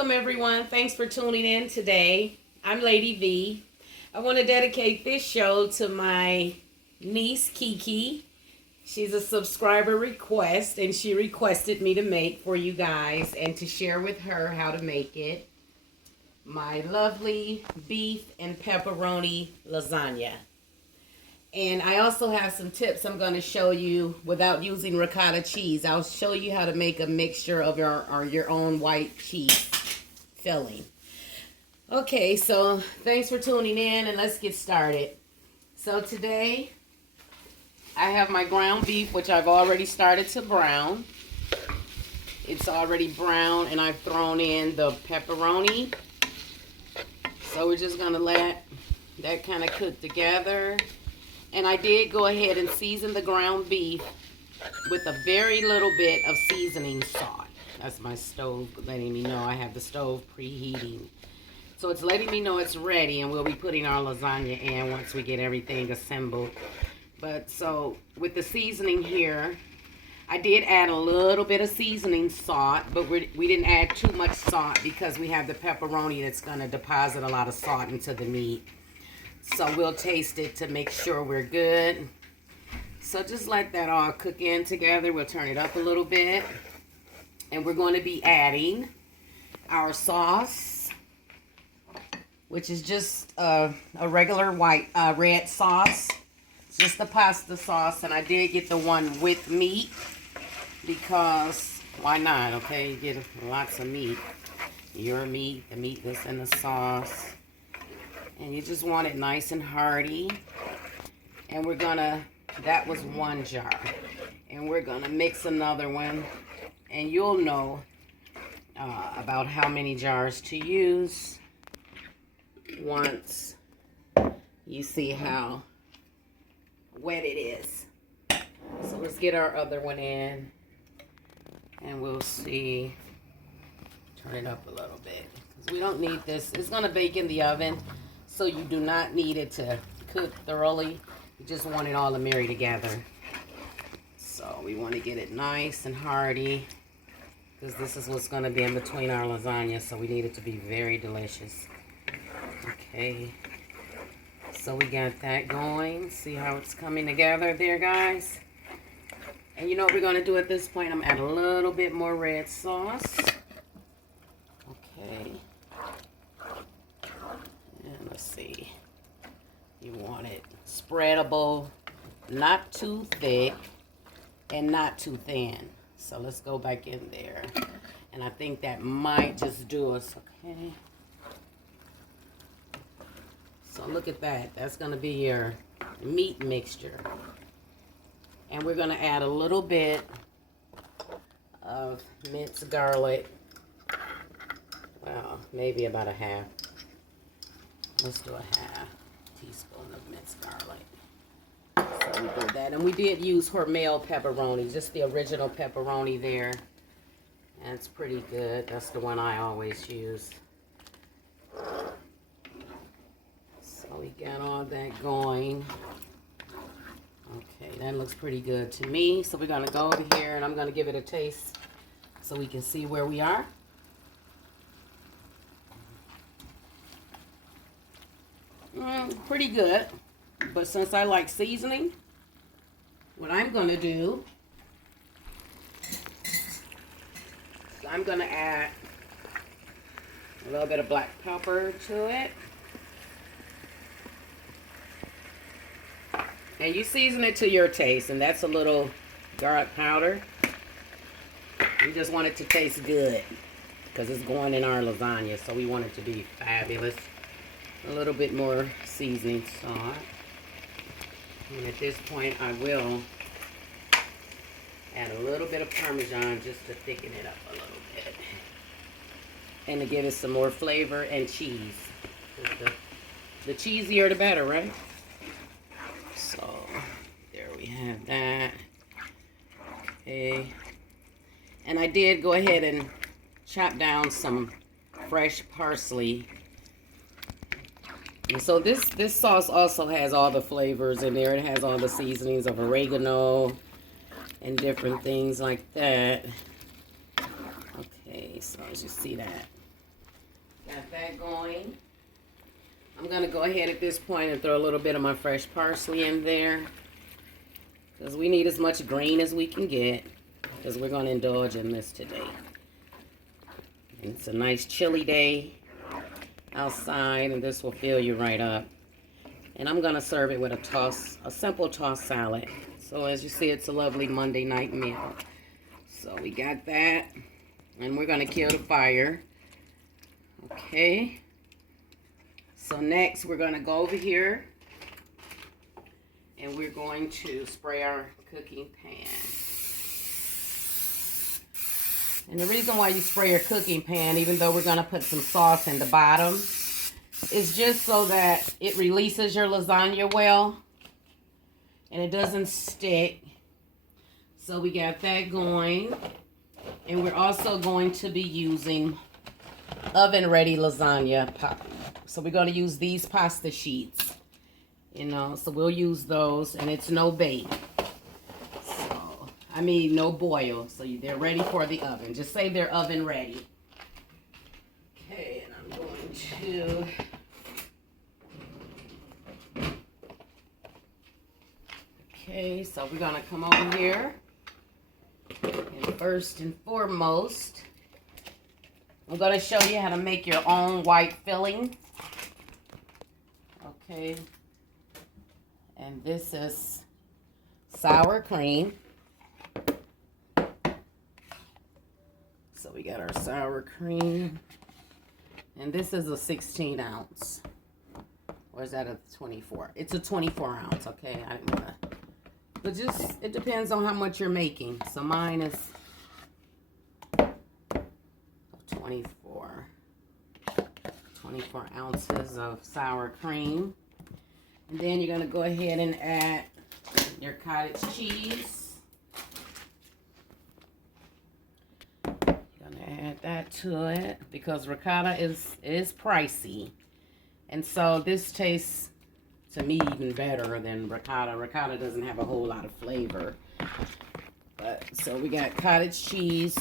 Welcome everyone. Thanks for tuning in today. I'm Lady V. I want to dedicate this show to my niece Kiki. She's a subscriber request and she requested me to make for you guys and to share with her how to make it. My lovely beef and pepperoni lasagna. And I also have some tips I'm going to show you without using ricotta cheese. I'll show you how to make a mixture of your own white cheese filling. Okay, so thanks for tuning in and let's get started. So today I have my ground beef, which I've already started to brown. It's already brown and I've thrown in the pepperoni. So we're just going to let that kind of cook together. And I did go ahead and season the ground beef with a very little bit of seasoning salt. That's my stove letting me know I have the stove preheating. So it's letting me know it's ready and we'll be putting our lasagna in once we get everything assembled. But so with the seasoning here, I did add a little bit of seasoning salt, but we didn't add too much salt because we have the pepperoni that's going to deposit a lot of salt into the meat. So we'll taste it to make sure we're good. So just let that all cook in together. We'll turn it up a little bit. And we're going to be adding our sauce, which is just a regular white red sauce. It's just the pasta sauce. And I did get the one with meat because why not, okay? You get lots of meat. Your meat, the meat that's in the sauce. And you just want it nice and hearty. And we're gonna, that was one jar. And we're gonna mix another one. And you'll know about how many jars to use once you see how wet it is. So let's get our other one in. And we'll see. Turn it up a little bit. Because we don't need this. It's gonna bake in the oven. So you do not need it to cook thoroughly. You just want it all to marry together. So we want to get it nice and hearty. Because this is what's going to be in between our lasagna. So we need it to be very delicious. Okay. So we got that going. See how it's coming together there, guys? And you know what we're going to do at this point? I'm going to add a little bit more red sauce. Okay. And let's see. You want it spreadable, not too thick, and not too thin. So let's go back in there. And I think that might just do us, okay? So look at that. That's going to be your meat mixture. And we're going to add a little bit of minced garlic. Well, maybe about a half. Let's do a half teaspoon of minced garlic. So we did that. And we did use Hormel pepperoni, just the original pepperoni there. And it's pretty good. That's the one I always use. So we got all that going. Okay, that looks pretty good to me. So we're going to go over here and I'm going to give it a taste so we can see where we are. Pretty good, but since I like seasoning, what I'm going to do, I'm going to add a little bit of black pepper to it. And you season it to your taste, and that's a little garlic powder. We just want it to taste good because it's going in our lasagna, so we want it to be fabulous. A little bit more seasoning salt. And at this point, I will add a little bit of parmesan just to thicken it up a little bit. And to give it some more flavor and cheese. The cheesier the better, right? So, there we have that. Okay. And I did go ahead and chop down some fresh parsley. And so this sauce also has all the flavors in there. It has all the seasonings of oregano and different things like that. Okay, so as you see that. Got that going. I'm going to go ahead at this point and throw a little bit of my fresh parsley in there, because we need as much green as we can get, because we're going to indulge in this today. And it's a nice chilly day outside, and this will fill you right up. And I'm going to serve it with a simple tossed salad. So as you see, it's a lovely Monday night meal. So we got that, and we're going to kill the fire. Okay. So next, we're going to go over here, and we're going to spray our cooking pan. And the reason why you spray your cooking pan, even though we're going to put some sauce in the bottom, is just so that it releases your lasagna well and it doesn't stick. So we got that going. And we're also going to be using oven-ready lasagna. So we're going to use these pasta sheets. You know, so we'll use those, and it's no bake. I mean, no boil, so they're ready for the oven. Just say they're oven ready. Okay, and I'm going to... Okay, so we're going to come over here. And first and foremost, I'm going to show you how to make your own white filling. Okay. And this is sour cream. So we got our sour cream, and this is a 16 ounce, or is that a 24? It's a 24 ounce, okay? I didn't want to, but just, it depends on how much you're making. So mine is 24 ounces of sour cream. And then you're going to go ahead and add your cottage cheese. Add that to it because ricotta is pricey, and so this tastes to me even better than ricotta. Ricotta doesn't have a whole lot of flavor, but so we got cottage cheese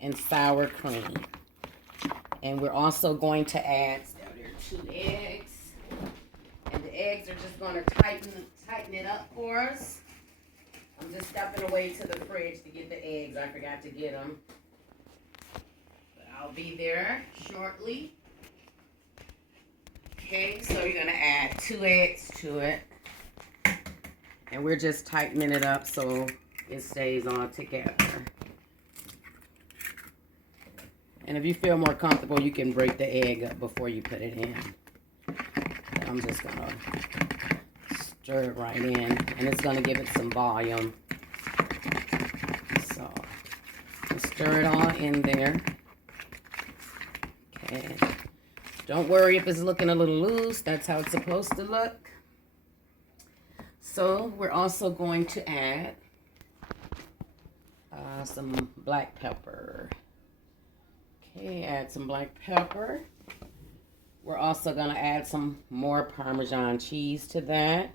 and sour cream, and we're also going to add 2 eggs, and the eggs are just going to tighten it up for us. I'm just stepping away to the fridge to get the eggs. I forgot to get them. I'll be there shortly. Okay, so you're going to add 2 eggs to it. And we're just tightening it up so it stays all together. And if you feel more comfortable, you can break the egg up before you put it in. But I'm just going to stir it right in. And it's going to give it some volume. So, stir it all in there. And don't worry if it's looking a little loose. That's how it's supposed to look. So we're also going to add some black pepper. Okay, add some black pepper. We're also going to add some more Parmesan cheese to that.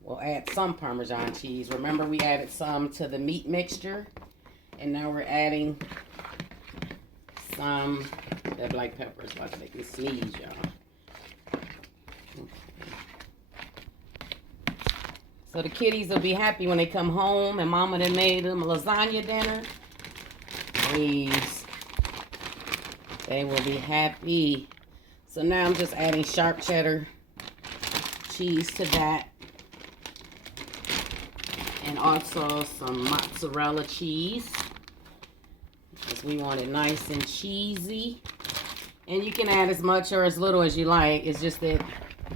We'll add some Parmesan cheese. Remember, we added some to the meat mixture. And now we're adding some... That black pepper is about to make me sneeze, y'all. Okay. So the kiddies will be happy when they come home and Mama done made them a lasagna dinner. Please. They will be happy. So now I'm just adding sharp cheddar cheese to that. And also some mozzarella cheese, because we want it nice and cheesy. And you can add as much or as little as you like. It's just that,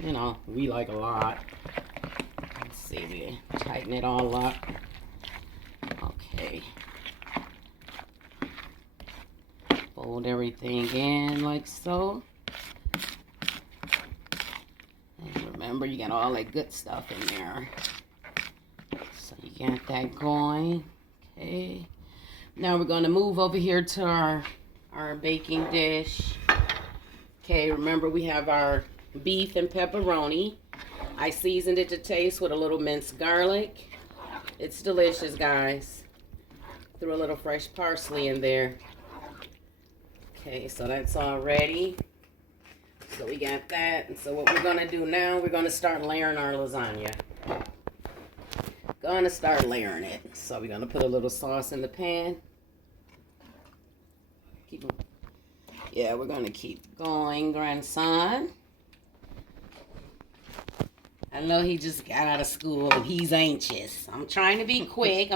you know, we like a lot. Let's see, we tighten it all up. Okay. Fold everything in like so. And remember, you got all that good stuff in there. So you got that going. Okay. Now we're going to move over here to our baking dish. Okay, remember we have our beef and pepperoni. I seasoned it to taste with a little minced garlic. It's delicious, guys. Threw a little fresh parsley in there. Okay, so that's all ready. So we got that. And so what we're going to do now, we're going to start layering our lasagna. Gonna start layering it. So we're going to put a little sauce in the pan. Yeah, we're going to keep going, grandson. I know he just got out of school and he's anxious. I'm trying to be quick.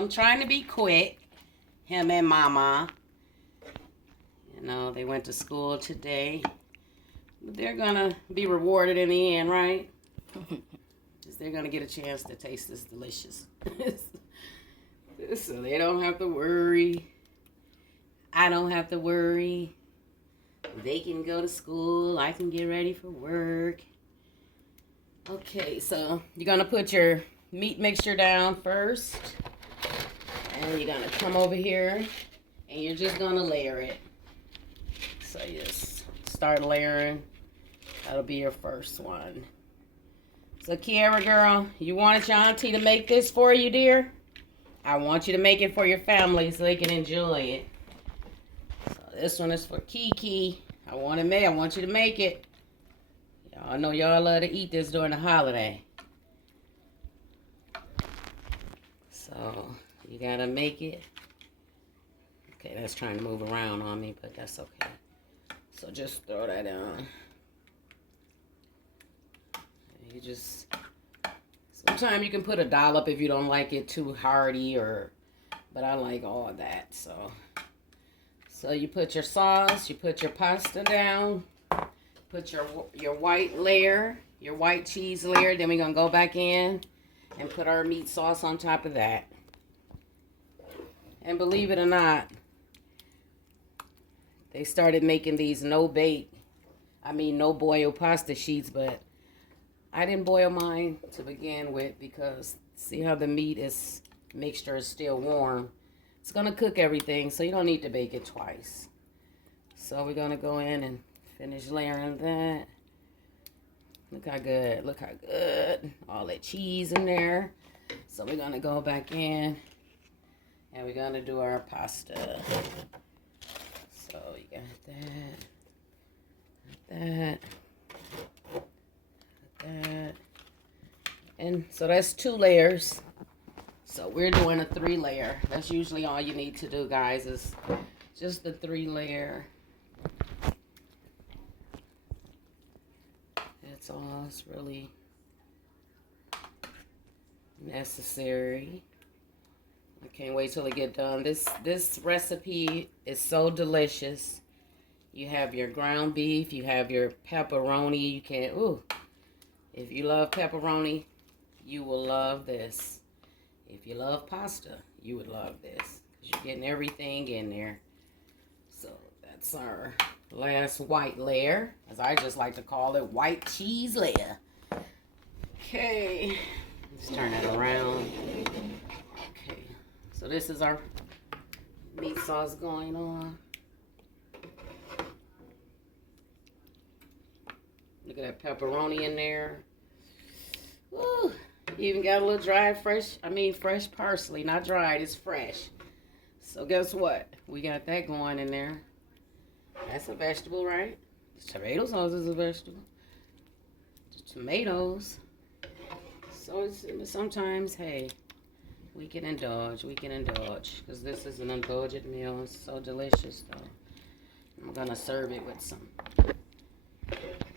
Him and mama. You know, they went to school today. But they're going to be rewarded in the end, right? Because they're going to get a chance to taste this delicious. So they don't have to worry. I don't have to worry. They can go to school. I can get ready for work. Okay, so you're going to put your meat mixture down first. And you're going to come over here. And you're just going to layer it. So you just start layering. That'll be your first one. So Kiara, girl, you wanted your auntie to make this for you, dear? I want you to make it for your family so they can enjoy it. So this one is for Kiki. I want you to make it. Y'all know y'all love to eat this during the holiday. So you gotta make it. Okay, that's trying to move around on me, but that's okay. So just throw that on. You just, sometimes you can put a dollop if you don't like it too hearty, but I like all of that. So you put your sauce, you put your pasta down, put your white layer, your white cheese layer. Then we're gonna go back in and put our meat sauce on top of that. And believe it or not, they started making these no boil pasta sheets, but I didn't boil mine to begin with because see how the mixture is still warm. It's going to cook everything, so you don't need to bake it twice. So we're going to go in and finish layering that. Look how good. All that cheese in there. So we're going to go back in and we're going to do our pasta. So you got that. And so that's 2 layers. So we're doing a 3-layer. That's usually all you need to do, guys, is just the 3-layer. That's all it's really necessary. I can't wait till it get done. This recipe is so delicious. You have your ground beef, you have your pepperoni. You can, if you love pepperoni, you will love this. If you love pasta, you would love this. You're getting everything in there. So that's our last white layer, as I just like to call it, white cheese layer. Okay, let's turn that around. Okay, so this is our meat sauce going on. Look at that pepperoni in there. Woo! You even got a little fresh parsley. Not dried, it's fresh. So guess what? We got that going in there. That's a vegetable, right? Tomato sauce is a vegetable. Tomatoes. So sometimes, hey, we can indulge. Because this is an indulgent meal. It's so delicious, though. I'm going to serve it with some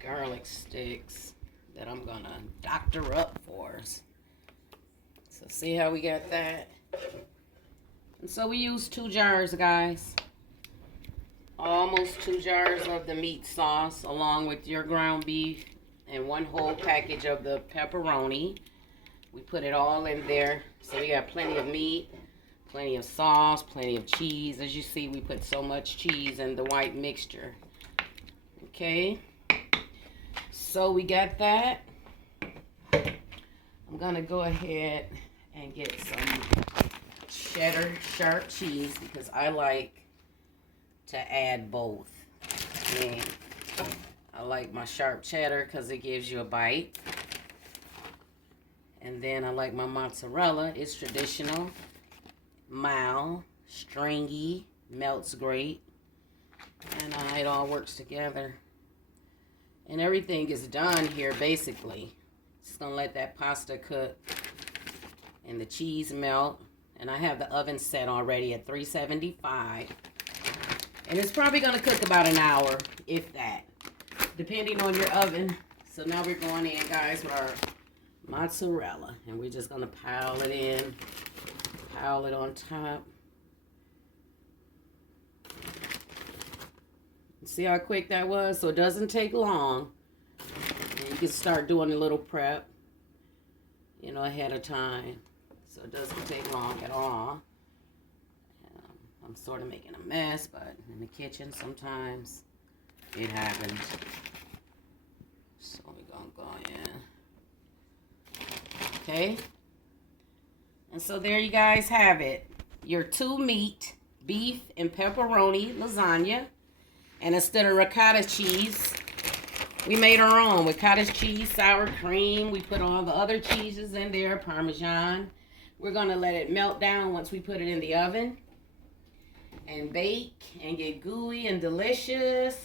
garlic sticks that I'm going to doctor up for us. So see how we got that? And so we use 2 jars, guys. Almost 2 jars of the meat sauce along with your ground beef and 1 whole package of the pepperoni. We put it all in there. So we got plenty of meat, plenty of sauce, plenty of cheese. As you see, we put so much cheese in the white mixture. Okay. So we got that. I'm going to go ahead and get some cheddar sharp cheese because I like to add both. And I like my sharp cheddar because it gives you a bite. And then I like my mozzarella. It's traditional, mild, stringy, melts great. And it all works together. And everything is done here, basically. Just gonna let that pasta cook and the cheese melt. And I have the oven set already at 375. And it's probably gonna cook about an hour, if that, depending on your oven. So now we're going in, guys, with our mozzarella. And we're just gonna pile it in, pile it on top. See how quick that was? So it doesn't take long. And you can start doing a little prep, you know, ahead of time. So it doesn't take long at all. I'm sort of making a mess, but in the kitchen sometimes it happens. So we're gonna go in. Okay. And so there you guys have it. Your 2-meat beef and pepperoni lasagna. And instead of ricotta cheese, we made our own with cottage cheese, sour cream. We put all the other cheeses in there, parmesan. We're going to let it melt down once we put it in the oven. And bake and get gooey and delicious.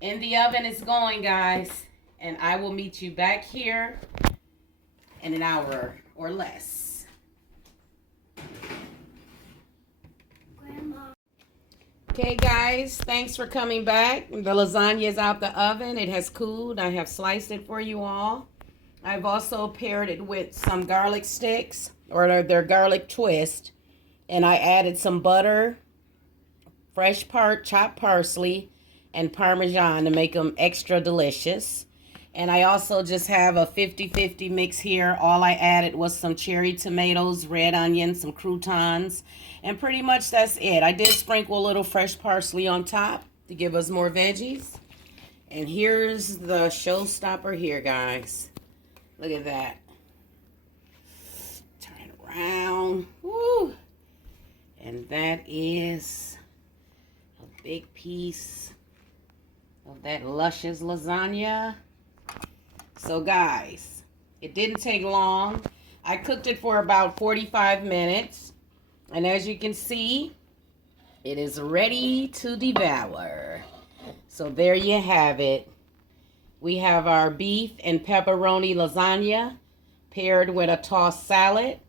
In the oven it's going, guys. And I will meet you back here in an hour or less. Grandma. Okay, guys, thanks for coming back. The lasagna is out the oven. It has cooled. I have sliced it for you all. I've also paired it with some garlic sticks, or their garlic twist. And I added some butter, fresh chopped parsley, and parmesan to make them extra delicious. And I also just have a 50-50 mix here. All I added was some cherry tomatoes, red onions, some croutons, and pretty much that's it. I did sprinkle a little fresh parsley on top to give us more veggies. And here's the showstopper here, guys. Look at that. Turn it around. Woo! And that is a big piece of that luscious lasagna. So guys, it didn't take long. I cooked it for about 45 minutes. And as you can see, it is ready to devour. So there you have it. We have our beef and pepperoni lasagna paired with a tossed salad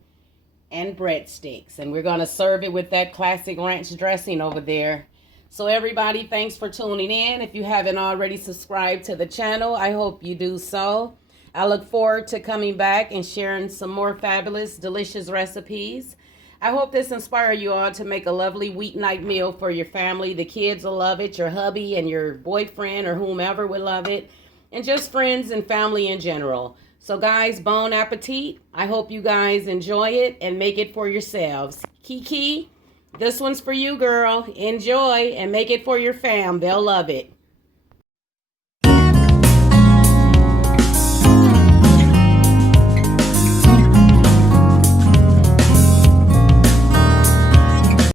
and breadsticks. And we're going to serve it with that classic ranch dressing over there. So everybody, thanks for tuning in. If you haven't already subscribed to the channel, I hope you do so. I look forward to coming back and sharing some more fabulous, delicious recipes. I hope this inspires you all to make a lovely weeknight meal for your family. The kids will love it. Your hubby and your boyfriend or whomever will love it. And just friends and family in general. So guys, bon appetit. I hope you guys enjoy it and make it for yourselves. Kiki, this one's for you, girl. Enjoy and make it for your fam. They'll love it.